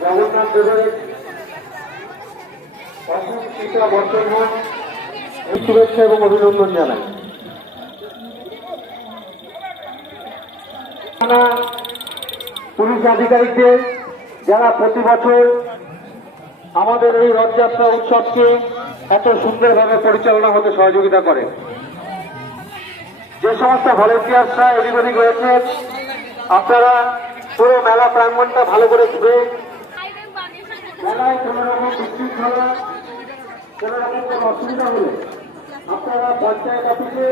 জগন্নাথ দেবের শুভেচ্ছা এবং অভিনন্দন জানাই। পুলিশ আধিকারিকদের, যারা প্রতি বছর আমাদের এই রথযাত্রা উৎসবকে এত সুন্দরভাবে পরিচালনা হতে সহযোগিতা করে। যে সমস্ত ভলেন্টিয়ার্সরা এদিক ওদিক রয়েছে আপনারা পুরো মেলা প্রাঙ্গণটা ভালো করে ঘুরে। মেলায় কোনো রকম বিশৃঙ্খলা কোনো রকম কোনো অসুবিধা হলে আপনারা পঞ্চায়েত অফিসে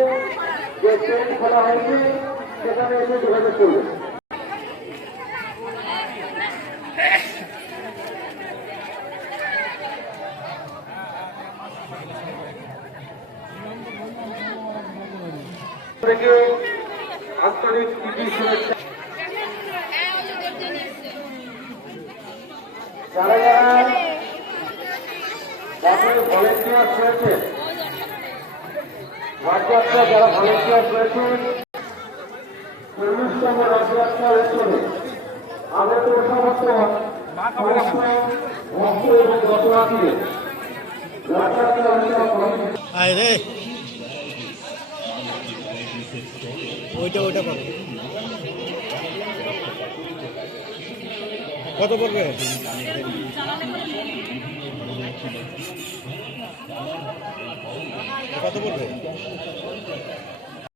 যে ট্রেন খোলা হয়েছে সেখানে এসে যোগাযোগ করবেন। থেকে আন্তরিক শুভেচ্ছা। যারা যারা ভলেন্টিয়ার রয়েছে রথযাত্রা যারা ভলেন্টিয়ার রয়েছেন চল্লিশতম রথযাত্রা উৎসবে আমাদের সমস্ত সমস্ত ভক্ত এবং দর্শনার্থীদের রথযাত্রা উৎসব ওইটা ওইটা কত কত পড়বে? কত পড়বে?